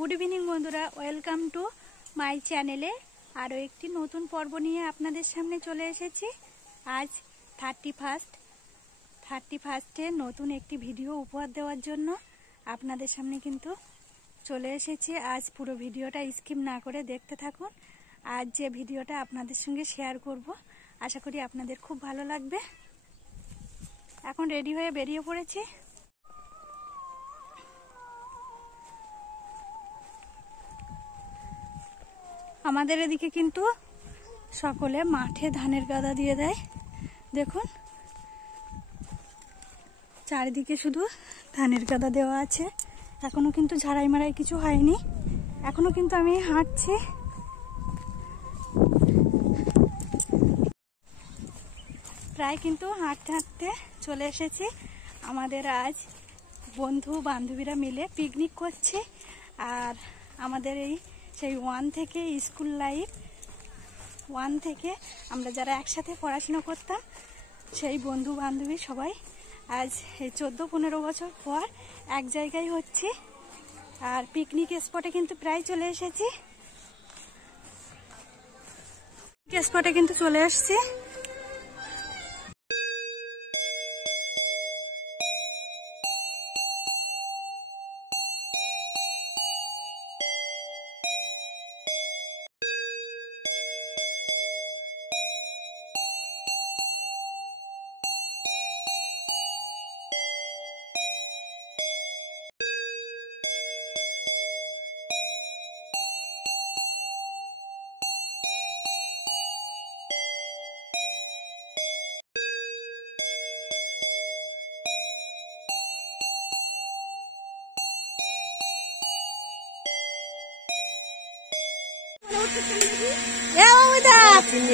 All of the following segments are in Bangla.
गुड इवनिंग बंधुरा वेलकाम टू माई चैनेले आरो एक नतून पर्व निये आपनादेर सामने चले एसेछि। आज 31 नतून एक भिडियो उपहार देওয়ার জন্য आपनादेर सामने किन्तु चले एसेछि। आज पुरो भिडियोटा स्किप ना करे देखते थाकुन। आज जे भिडियोटा आपनादेर संगे शेयर करब आशा करी आपनादेर खूब भालो लागबे। एखन रेडी हये बेरिये पड़ेछि। আমাদের এদিকে কিন্তু সকলে মাঠে ধানের গাদা দিয়ে দেয়। দেখুন চারিদিকে শুধু ধানের গাদা দেওয়া আছে। এখনো কিন্তু ঝাড়াই মারাই কিছু হয়নি। এখনো কিন্তু আমি হাঁটছি। প্রায় কিন্তু হাঁটতে হাঁটতে চলে এসেছি। আমাদের আজ বন্ধু বান্ধবীরা মিলে পিকনিক করছে। আর আমাদের এই সেই 1 থেকে স্কুল লাইফ 1 থেকে আমরা যারা একসাথে পড়াশোনা করতাম সেই বন্ধু বান্ধবী সবাই আজ এই 14-15 বছর পর এক জায়গায় হচ্ছে। আর পিকনিক স্পটে কিন্তু প্রায় চলে এসেছি। স্পটে কিন্তু চলে আসছি।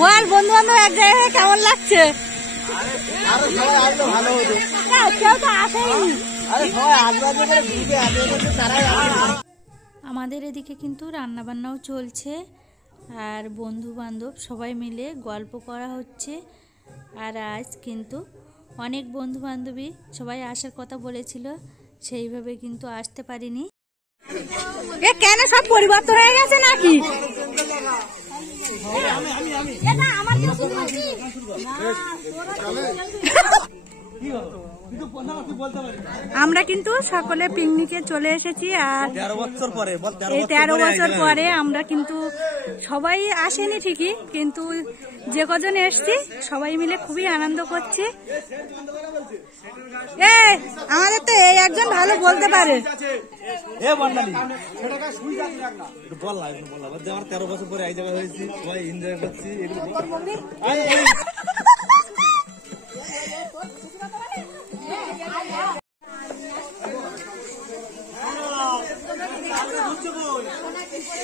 বল বন্ধু বান্ধব এক জায়গায় কেমন লাগছে? আমাদের এদিকে কিন্তু রান্না বান্নাও চলছে আর বন্ধু বান্ধব সবাই মিলে গল্প করা হচ্ছে। আর আজ কিন্তু অনেক বন্ধু বান্ধবী সবাই আসার কথা বলেছিল, সেইভাবে কিন্তু আসতে পারিনি। কেন সব পরিবর্তন হয়ে গেছে নাকি? আমরা কিন্তু সকলে পিকনিকে চলে এসেছি। আর এই 13 বছর পরে আমরা কিন্তু সবাই আসেনি ঠিকই, কিন্তু যে কজন এসছি সবাই মিলে খুবই আনন্দ করছি। আমাদের তো এই একজন ভালো বলতে পারে।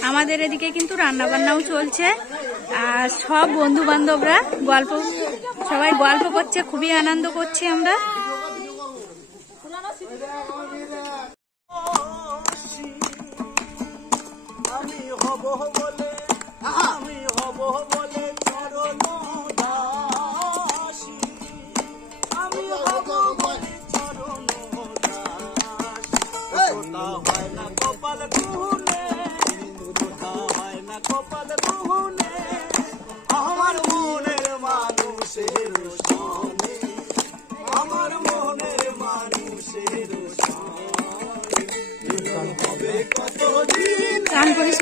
আমাদের এদিকে কিন্তু রান্না বান্নাও চলছে আর সব বন্ধু বান্ধবরা সবাই গল্প করছে, খুবই আনন্দ করছি আমরা। গান করিস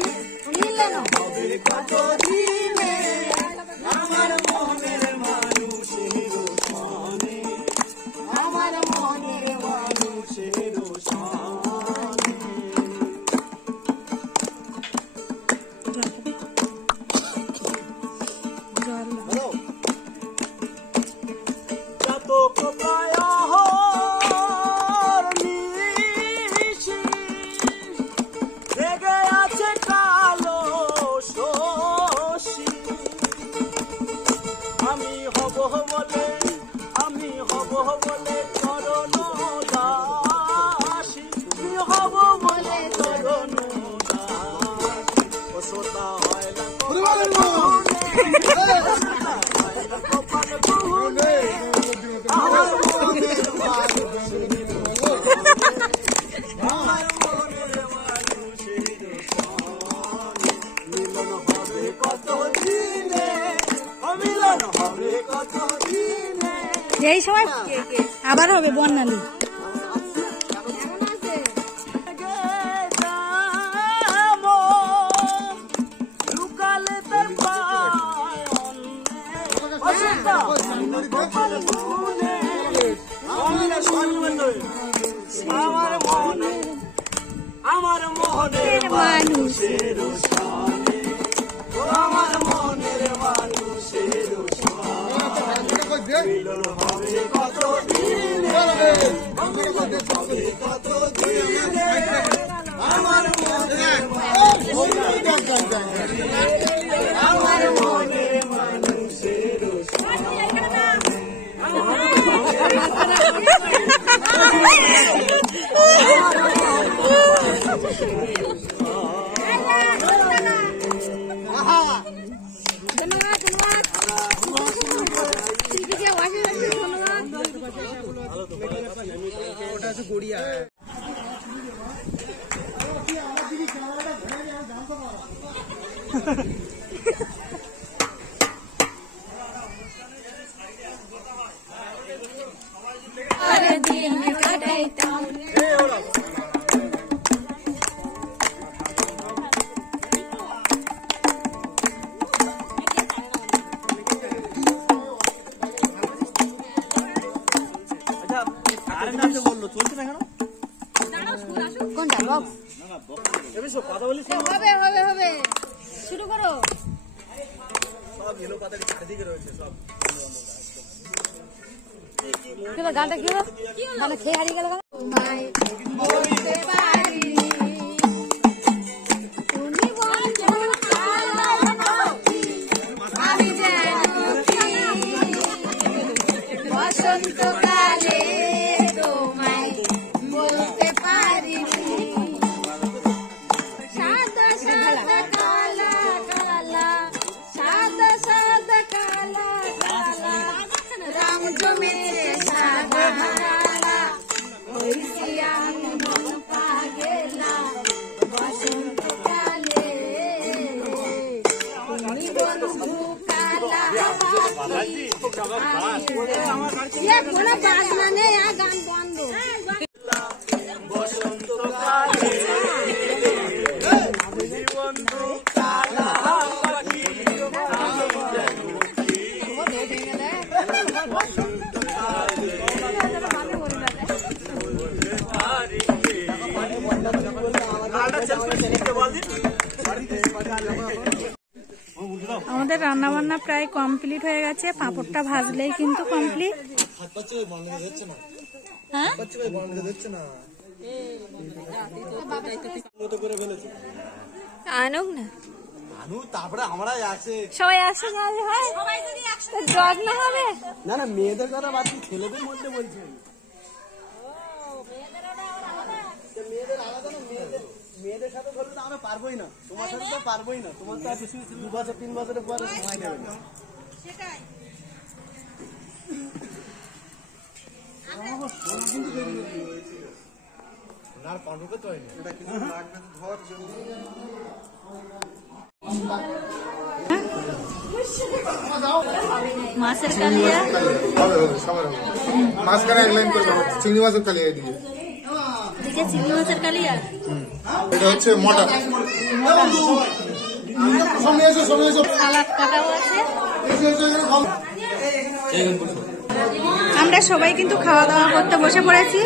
এই সময় আবার হবে বর্ণালী। আমার মোহনের মানুষের সনে, আমার মনের মানুষের সনে মিলন হবে কত দিনে, কত দিনে আমার মনের আমার মনের মানুষের গড়িয়া শুরু করো। গানটা কি হলো? গানটা খেয়ে হারিয়ে গেল। বসন্তকালে তোমায় বলতে পারি সাদা সাদা কালা কালা, সাদা সাদা কালা কালা, রং জমেছে সাদা কালা, ওই আমি মন পাগেলা বসন্তকালে তুমি বন্ধু কালা পাখি। কোনো বাজনা নেই, গান বন্ধ। বসন্তকালে বন্ধু কালা পাখি, আমাদের রান্না বান্না প্রায় কমপ্লিট হয়ে গেছে। পাঁপড়টা ভাজলেই কিন্তু কমপ্লিট। আনুক না, তারপরে আমরাই আছে সবাই আসে যত্ন হবে। না না, মেয়েদের কথা বাদ দিয়ে ছেলেদের মধ্যে বলছি। মেয়েদের সাথে ধরলে তো আমরা পারবোই না, তোমার সাথে তো পারবোই না। তোমার তো আর 2 বছর 3 বছরের পরে সময় দেবে না। সেটাই মাছের কালিয়া, মাঝখানে এক লাইন করে চিংড়ি মাছের কালিয়া দিয়ে চিংড়ি মাছের কালিয়া। এটা হচ্ছে মটর। সালাদ কাটাও আছে। আমরা সবাই কিন্তু খাওয়া দাওয়া করতে বসে পড়েছি।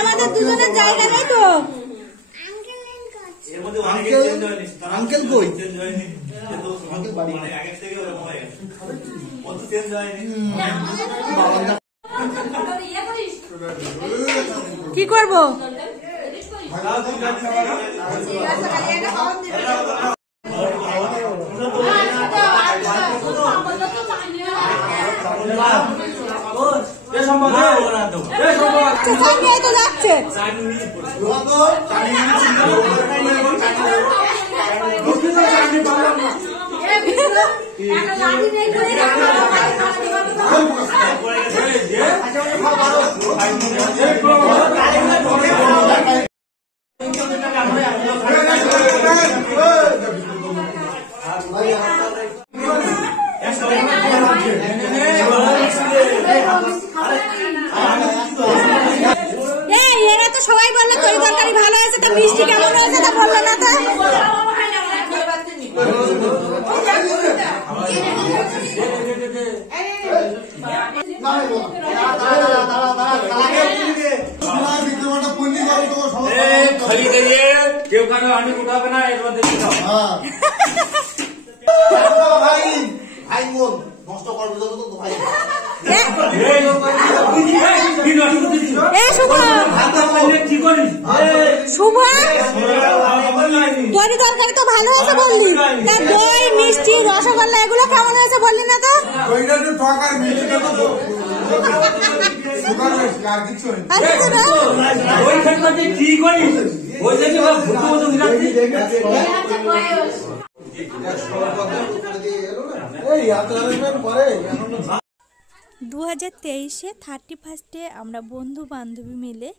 আমাদের দুজনের জায়গা নেই তো। আঙ্কেল কই? কি করবো? তো যাচ্ছে এরা তো সবাই বললো তরি তরকারি ভালো হয়েছে, তো মিষ্টি কেমন হয়েছে তা বললো না তো। কেউ কারো আমি উঠাবে না, এর মধ্যে ভাই বোন নষ্ট করবে তো ভাই শুভ দই তরকারি তো ভালো হয়েছে বললি, দই মিষ্টি রসগোল্লা এগুলো কেমন হয়েছে বললি না তো। কি করিস ওই দেখি 2023-এ 31-এ আমরা বন্ধু বান্ধবী মিলে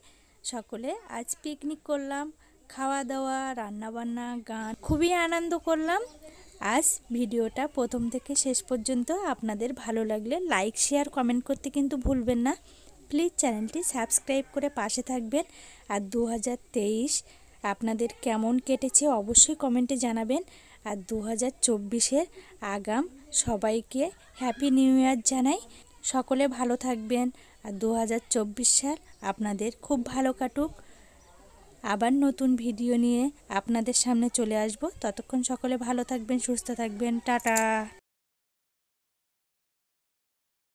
সকলে আজ পিকনিক করলাম, খাওয়া দাওয়া রান্নাবান্না গান খুবই আনন্দ করলাম। আজ ভিডিওটা প্রথম থেকে শেষ পর্যন্ত আপনাদের ভালো লাগলে লাইক শেয়ার কমেন্ট করতে কিন্তু ভুলবেন না। প্লিজ চ্যানেলটি সাবস্ক্রাইব করে পাশে থাকবেন। আর 2023 আপনাদের কেমন কেটেছে অবশ্যই কমেন্টে জানাবেন। আর 2024-এর আগাম সবাইকে হ্যাপি নিউ ইয়ার জানাই। সকলে ভালো থাকবেন আর 2024 সাল আপনাদের খুব ভালো কাটুক। আবার নতুন ভিডিও নিয়ে আপনাদের সামনে চলে আসব। ততক্ষণ সকলে ভালো থাকবেন, সুস্থ থাকবেন। টাটা।